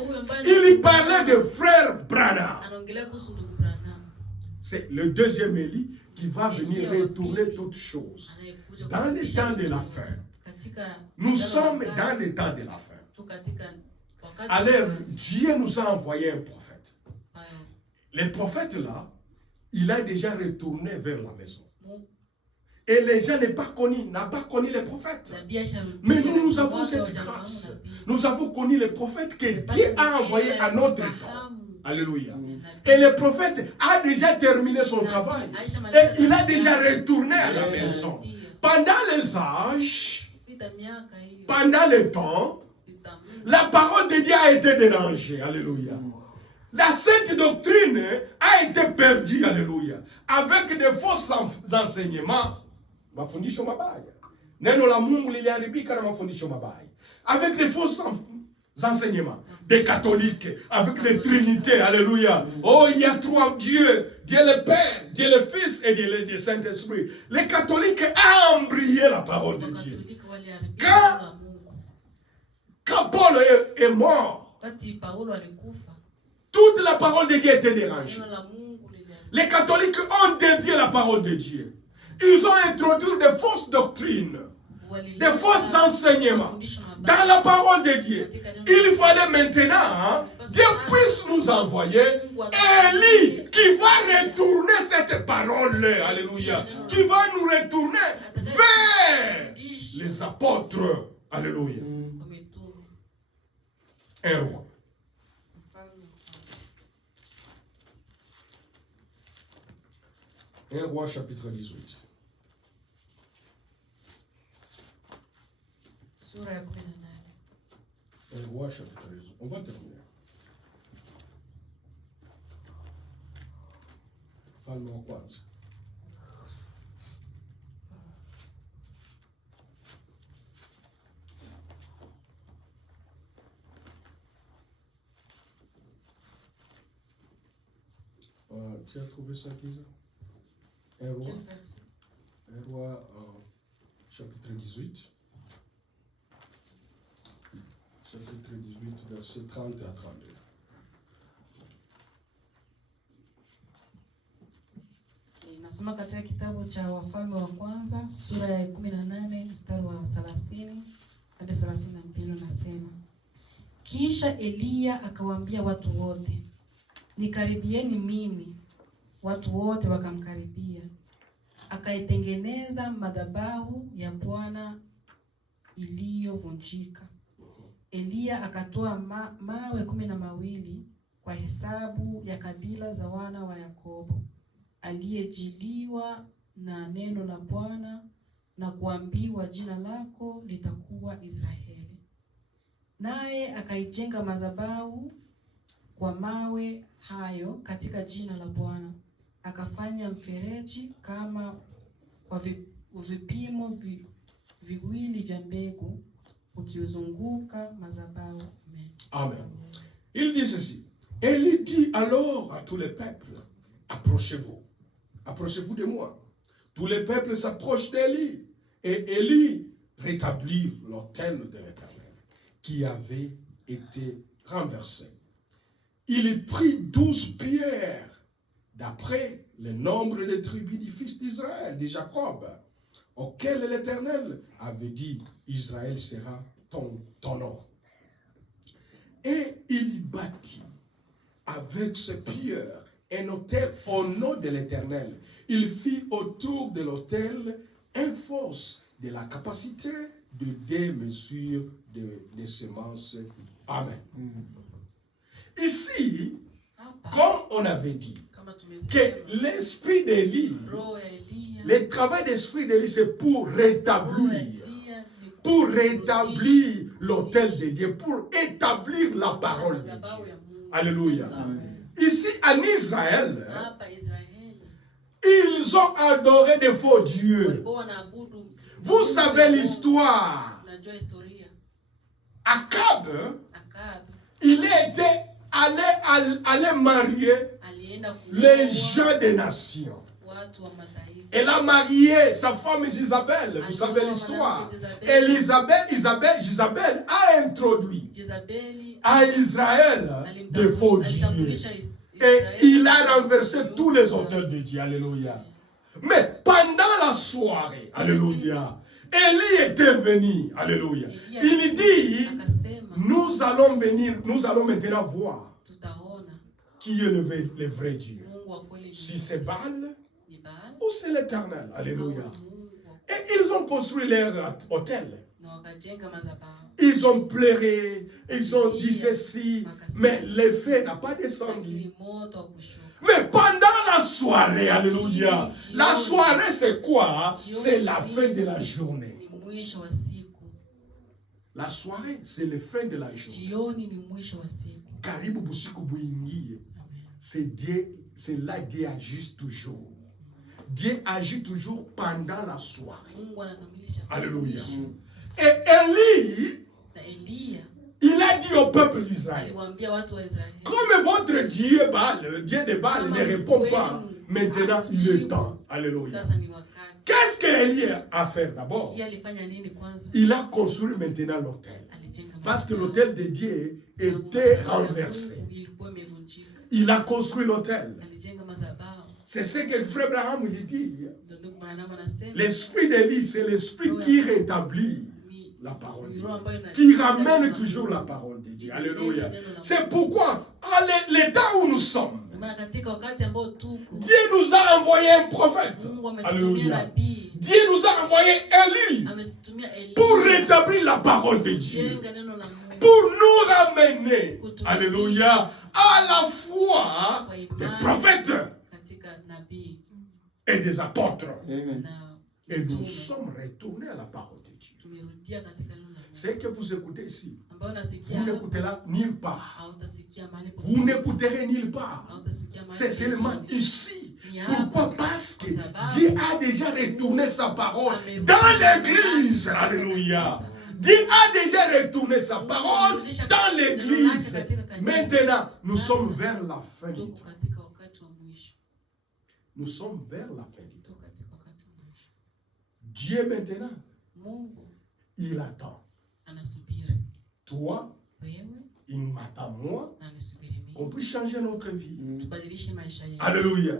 Il parlait de Frère Branham. C'est le deuxième Élie qui va venir retourner toutes choses. Dans les temps de la fin. Nous sommes dans les temps de la fin. Alors, Dieu nous a envoyé un prophète. Le prophète là, il a déjà retourné vers la maison. Et les gens n'ont pas connu les prophètes. Mais nous avons cette grâce. Nous avons connu les prophètes que Dieu a envoyés à notre temps. Alléluia. Et le prophète a déjà terminé son travail. Et il a déjà retourné à la maison. Pendant les âges, pendant le temps, la parole de Dieu a été dérangée. Alléluia. La sainte doctrine a été perdue. Alléluia. Avec de faux enseignements. Mafundisho mabaya. Neno la Mungu liliharibika na mafundisho mabaya. Avec de faux enseignements. Des catholiques. Avec les trinités. Alléluia. Oh, il y a trois dieux. Dieu le Père, Dieu le Fils et Dieu le Saint-Esprit. Les catholiques ont embrayé la parole de Dieu. Quand Paul est mort, toute la parole de Dieu était dérangée. Les catholiques ont dévié la parole de Dieu. Ils ont introduit de fausses doctrines, de faux enseignements dans la parole de Dieu. Il fallait maintenant, Dieu puisse nous envoyer Élie qui va retourner cette parole-là, alléluia, qui va nous retourner vers les apôtres, alléluia. Un roi. Un roi chapitre 18. Un roi chapitre 18. On va terminer. Falme wa kwanza. Tu as trouvé ça, Kisa? Un roi, chapitre 18. Chapitre 18, versets 30 à 32. Nasoma katika kitabu cha Wafalme wa Kwanza sura ya 18 mstari wa 30 hadi 32, nasema: Kisha Eliya akawaambia watu wote, nikaribieni mimi. Watu wote wakamkaribia. Akaitengeneza madhabahu ya Bwana iliyovunjika. Eliya akatoa mawe 12 kwa hesabu ya kabila za wana wa Yakobo, aliyejiliwa na neno la Bwana na kuambiwa, jina lako litakuwa Israeli. Naye akaijenga madhabahu kwa mawe hayo katika jina la Bwana. Akafanya mfereji kama kwa vipimo viwili vya mbegu ukiuzunguka madhabahu. Amen. Il dit ceci. Élie dit alors à tous les peuples, approchez-vous. Approchez-vous de moi. Tous les peuples s'approchent d'Élie. Et Élie rétablit l'autel de l'Éternel qui avait été renversé. Il prit 12 pierres d'après le nombre des tribus du fils d'Israël, de Jacob, auquel l'Éternel avait dit, Israël sera ton nom. Et il bâtit avec ses pierres un autel au nom de l'Éternel. Il fit autour de l'autel une fosse de la capacité de 2 mesures de semences. Amen. Ici, comme on avait dit, que l'esprit d'Élie, le travail d'esprit d'Élie, c'est pour rétablir l'autel de Dieu, pour établir la parole de Dieu. Alléluia. Ici en Israël, ils ont adoré des faux dieux. Vous savez l'histoire. Akab, il était allé marier les gens des nations. Elle a marié sa femme Isabelle. Vous savez l'histoire. Et Isabelle a introduit à Israël des faux dieux. Et il a renversé tous les autels de Dieu. Alléluia. Mais pendant la soirée, alléluia, Élie était venu. Alléluia. Il dit, nous allons maintenant voir qui est le vrai Dieu. Si c'est Baal ou c'est l'Éternel. Alléluia. Et ils ont construit leur hôtel. Ils ont pleuré, ils ont dit ceci, mais le feu n'a pas descendu. Mais pendant la soirée, alléluia, la soirée c'est quoi? C'est la fin de la journée. La soirée, c'est la fin de la journée. Karibu busiku buingie. C'est Dieu, c'est là Dieu agit toujours. Dieu agit toujours pendant la soirée. Alléluia. Et Élie, il a dit au peuple d'Israël, comme votre Dieu Baal, le Dieu de Baal ne répond pas, maintenant il est temps. Alléluia. Qu'est-ce qu'Élie a fait d'abord? Il a construit maintenant l'autel. Parce que l'autel de Dieu était renversé. Il a construit l'autel. C'est ce que le frère Abraham lui dit. L'esprit d'Élie, c'est l'esprit qui rétablit la parole de Dieu, qui ramène toujours la parole de Dieu. Alléluia. C'est pourquoi, à l'état où nous sommes, Dieu nous a envoyé un prophète. Alléluia. Dieu nous a envoyé Élie pour rétablir la parole de Dieu, pour nous ramener, alléluia, à la foi des prophètes et des apôtres. Et nous sommes retournés à la parole de Dieu. Ce que vous écoutez ici, vous n'écoutez là nulle part. Vous n'écouterez nulle part. C'est seulement ici. Pourquoi? Parce que Dieu a déjà retourné sa parole dans l'église. Alléluia. Dieu a déjà retourné sa parole dans l'église. Maintenant, nous sommes vers la fin du temps. Nous sommes vers la fin du temps. Dieu maintenant, il attend. Toi, il m'attend moi, qu'on puisse changer notre vie. Alléluia.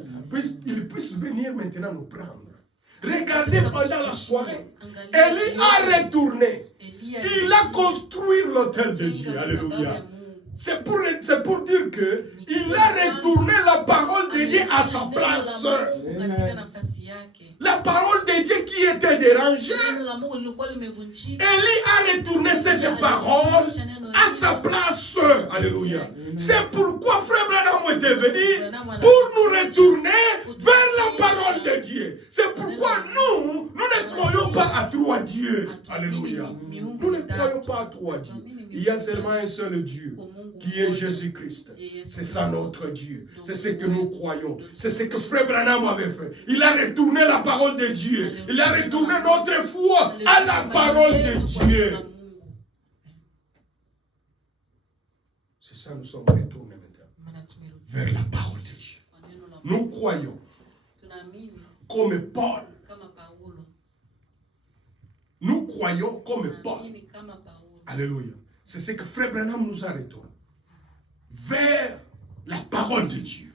Il puisse venir maintenant nous prendre. Regardez pendant la soirée, Élie a retourné. Il a construit l'autel de Dieu. Alléluia. C'est pour dire que il a retourné la parole de Dieu à sa place. La parole de Dieu qui était dérangée, Élie a retourné cette parole à sa place. Alléluia. C'est pourquoi Frère Branham était venu pour nous retourner vers la parole de Dieu. C'est pourquoi nous ne croyons pas à trois dieux. Alléluia. Nous ne croyons pas à trois dieux. Il y a seulement un seul Dieu, qui est Jésus-Christ. C'est ça notre Dieu. C'est ce que nous croyons. C'est ce que Frère Branham avait fait. Il a retourné la parole de Dieu. Il a retourné notre foi à la parole de Dieu. C'est ça, nous sommes retournés maintenant vers la parole de Dieu. Nous croyons comme Paul. Nous croyons comme Paul. Alléluia. C'est ce que Frère Branham nous a retourné vers la parole de Dieu.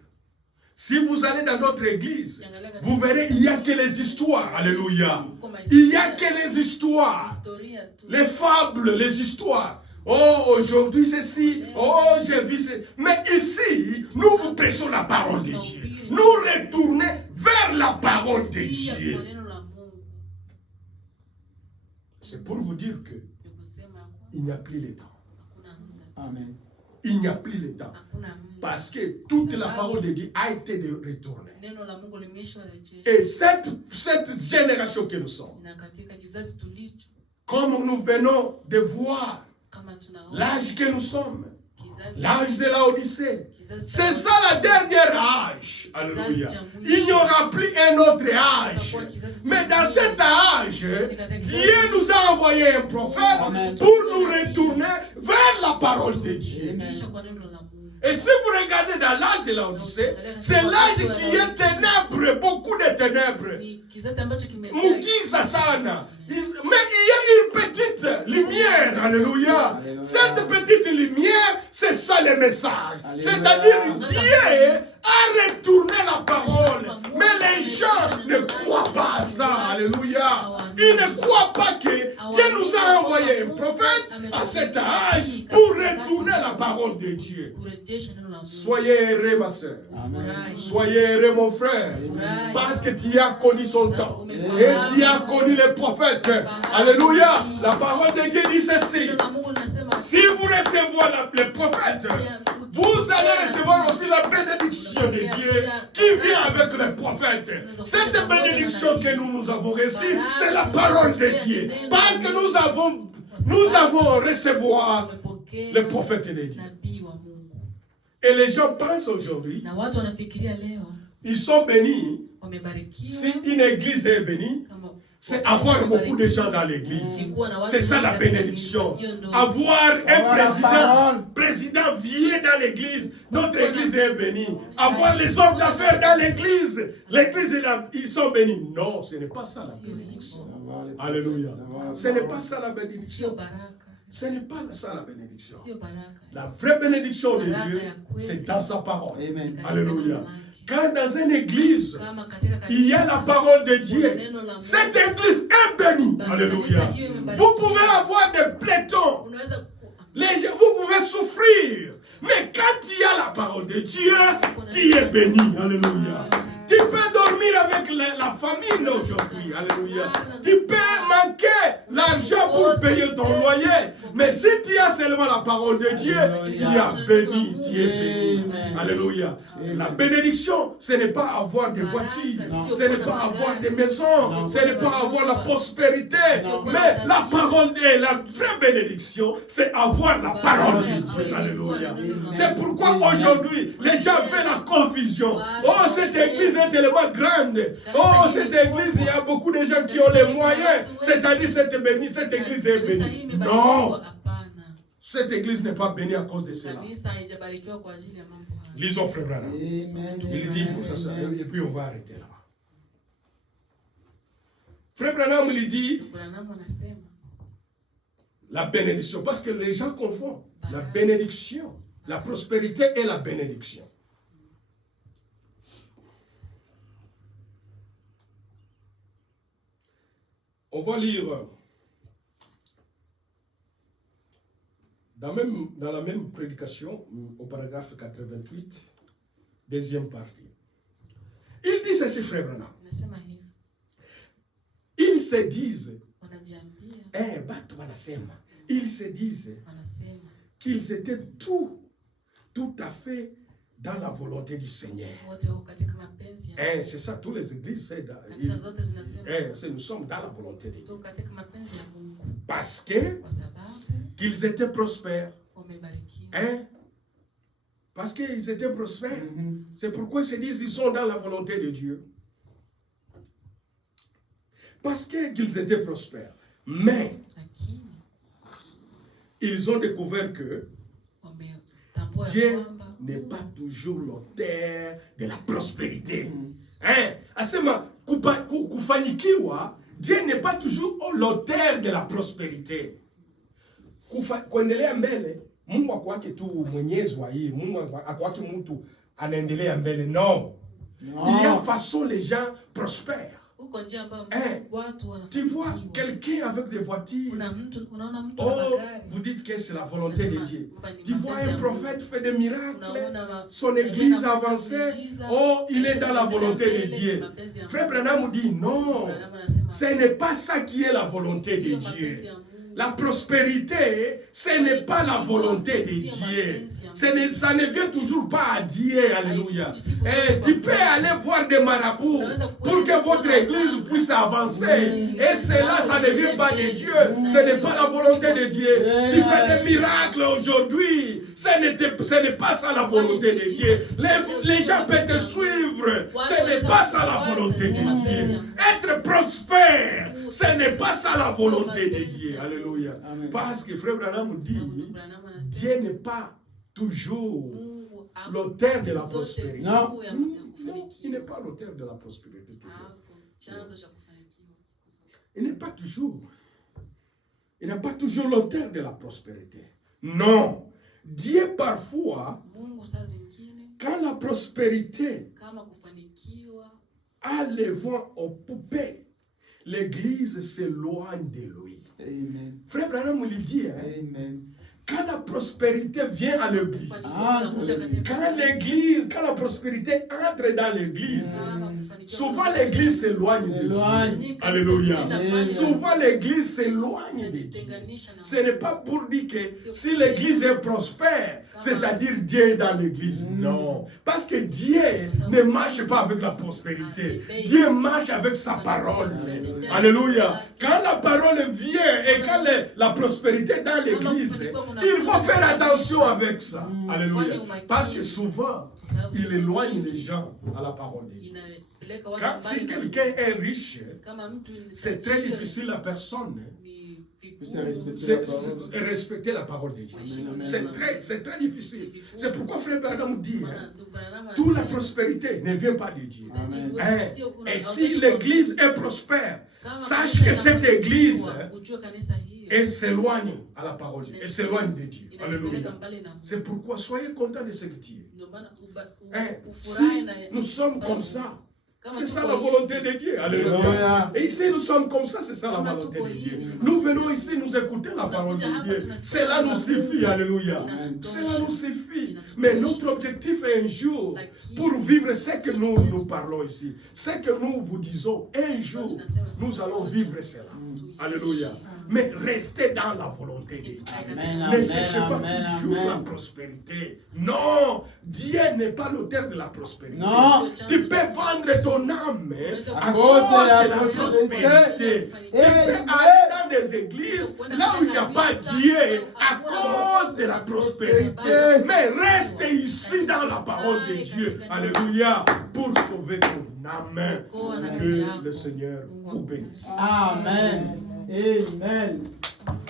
Si vous allez dans notre église, vous verrez, il n'y a que les histoires. Alléluia. Il n'y a que les histoires. Les fables, les histoires. Oh, aujourd'hui ceci. Oh, j'ai vu ceci. Mais ici, nous vous prêchons la parole de Dieu. Nous retournons vers la parole de Dieu. C'est pour vous dire que il n'y a plus le temps. Amen. il n'y a plus le temps. Parce que toute la parole de Dieu a été retournée. Et cette génération que nous sommes, comme nous venons de voir l'âge que nous sommes, l'âge de la Odyssée, c'est ça la dernière âge. Alléluia. Il n'y aura plus un autre âge. Mais dans cet âge, Dieu nous a envoyé un prophète pour nous retourner vers la parole de Dieu. Et si vous regardez dans l'âge de la Odyssée, c'est l'âge qui est ténèbres, beaucoup de ténèbres. Mukisa sana. Mais il y a une petite lumière, alléluia. Cette petite lumière, c'est ça le message. C'est-à-dire Dieu a retourné la parole. Mais les gens ne croient pas à ça, alléluia. Ils ne croient pas que Dieu nous a envoyé un prophète à cet âge pour retourner la parole de Dieu. Soyez heureux, ma soeur. Soyez heureux, mon frère. Parce que tu as connu son temps. Et tu as connu les prophètes. Alléluia. La parole de Dieu dit ceci. Si vous recevez les prophètes, vous allez recevoir aussi la bénédiction de Dieu qui vient avec les prophètes. Cette bénédiction que nous avons reçue, c'est la parole de Dieu. Parce que nous avons recevoir les prophètes de Dieu. Et les gens pensent aujourd'hui, ils sont bénis. Si une église est bénie, c'est avoir beaucoup de gens dans l'église. C'est ça la bénédiction. Avoir un président vient dans l'église, notre église est bénie. Avoir les hommes d'affaires dans l'église, ils sont bénis. Non, ce n'est pas ça la bénédiction. Alléluia. Ce n'est pas ça la bénédiction. Ce n'est pas ça la bénédiction. La vraie bénédiction de Dieu, c'est dans sa parole. Alléluia. Quand dans une église, il y a la parole de Dieu, cette église est bénie. Alléluia. Vous pouvez avoir des plétons. Vous pouvez souffrir. Mais quand il y a la parole de Dieu, tu es béni. Alléluia. Tu peux dormir avec la famille aujourd'hui. Alléluia. Tu peux manquer l'argent pour payer ton loyer. Mais si tu as seulement la parole de Dieu, tu es béni. Tu es béni. Alléluia. La bénédiction, ce n'est pas avoir des voitures. Ce n'est pas avoir des maisons. Ce n'est pas avoir la prospérité. Mais la parole de la vraie bénédiction, c'est avoir la parole de Dieu. Alléluia. C'est pourquoi aujourd'hui, les gens font la confusion. Oh, cette église est tellement grande. Oh, cette église, il y a beaucoup de gens qui ont les moyens. C'est-à-dire, cette église est bénie. Non. Cette église n'est pas bénie à cause de cela. Lisons Frère Branham. Il dit pour ça, et puis on va arrêter là. Frère Branham, il dit la bénédiction, parce que les gens confondent la bénédiction, la prospérité et la bénédiction. On va lire dans la même prédication, au paragraphe 88, deuxième partie. Il dit ceci, Frère Branham. Ils se disent, ils se disent qu'ils étaient tout à fait dans la volonté du Seigneur. C'est ça, toutes les églises, nous sommes dans la volonté de Dieu. Parce qu'ils étaient prospères. Parce qu'ils étaient prospères. C'est pourquoi ils se disent qu'ils sont dans la volonté de Dieu. Parce qu'ils étaient prospères. Mais ils ont découvert que Dieu n'est pas toujours l'auteur de la prospérité. Dieu n'est pas toujours l'auteur de la prospérité. Kuendelea mbele, Mungu akwake tu mwenyezi wa hii, Mungu akwake mtu anaendelea mbele. Non. Il y a façon les gens prospèrent. Tu vois quelqu'un avec des voitures. Oh, vous dites que c'est la volonté de Dieu. Tu vois un prophète fait des miracles. Son église avancée. Oh, il est dans la volonté de Dieu. Frère Branham dit non. Ce n'est pas ça qui est la volonté de Dieu. La prospérité, ce n'est pas la volonté de Dieu. Ça ne vient toujours pas à Dieu. Alléluia. Et tu peux aller voir des marabouts pour que votre église puisse avancer. Et cela, ça ne vient pas de Dieu. Ce n'est pas la volonté de Dieu. Tu fais des miracles aujourd'hui. Ce n'est pas ça la volonté de Dieu. Les gens peuvent te suivre. Ce n'est pas ça la volonté de Dieu. Être prospère, ce n'est pas ça la volonté de Dieu. Alléluia. Parce que Frère Branham dit, Dieu n'est pas toujours l'auteur de la prospérité. Non. Non, il n'est pas l'auteur de la prospérité. Il n'est pas toujours. Il n'est pas toujours l'auteur de la prospérité. Non. Dieu parfois, quand la prospérité a le vent au poupées, l'église s'éloigne de lui. Amen. Frère Branham lui dit, hein, Amen. quand la prospérité vient à l'église, quand la prospérité entre dans l'église, souvent l'église s'éloigne de Dieu. Alléluia. Souvent l'église s'éloigne de Dieu. Ce n'est pas pour dire que si l'église est prospère, c'est-à-dire Dieu est dans l'église. Non. Parce que Dieu ne marche pas avec la prospérité. Dieu marche avec sa parole. Alléluia. Quand la parole vient et quand la prospérité est dans l'église, il faut faire attention avec ça. Alléluia. Parce que souvent, il éloigne les gens à la parole de Dieu. Si quelqu'un est riche, c'est très difficile à personne de respecter la parole de Dieu. C'est très difficile. C'est pourquoi Frère Branham dit, toute la prospérité ne vient pas de Dieu. Et si l'église est prospère, sache que cette église elle s'éloigne à la parole, elle s'éloigne de Dieu. Alléluia. C'est pourquoi soyez contents de ce que Dieu. Si nous sommes comme ça, c'est ça la volonté de Dieu. Alléluia. Et ici nous sommes comme ça, c'est ça la volonté de Dieu. Nous venons ici nous écouter la parole de Dieu. Cela nous suffit. Alléluia. Cela nous suffit. Mais notre objectif est un jour, pour vivre ce que nous parlons ici, ce que nous vous disons, un jour, nous allons vivre cela. Alléluia. Mais restez dans la volonté de Dieu. Ne cherchez pas toujours la prospérité. Non, Dieu n'est pas l'auteur de la prospérité. Non. Tu peux vendre ton âme à cause de la prospérité. Tu peux aller dans des églises là où il n'y a pas Dieu à cause de la prospérité. Mais reste ici dans la parole de Dieu. Alléluia. Pour sauver ton âme. Que le Seigneur vous bénisse. Amen. Amen.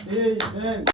Amen.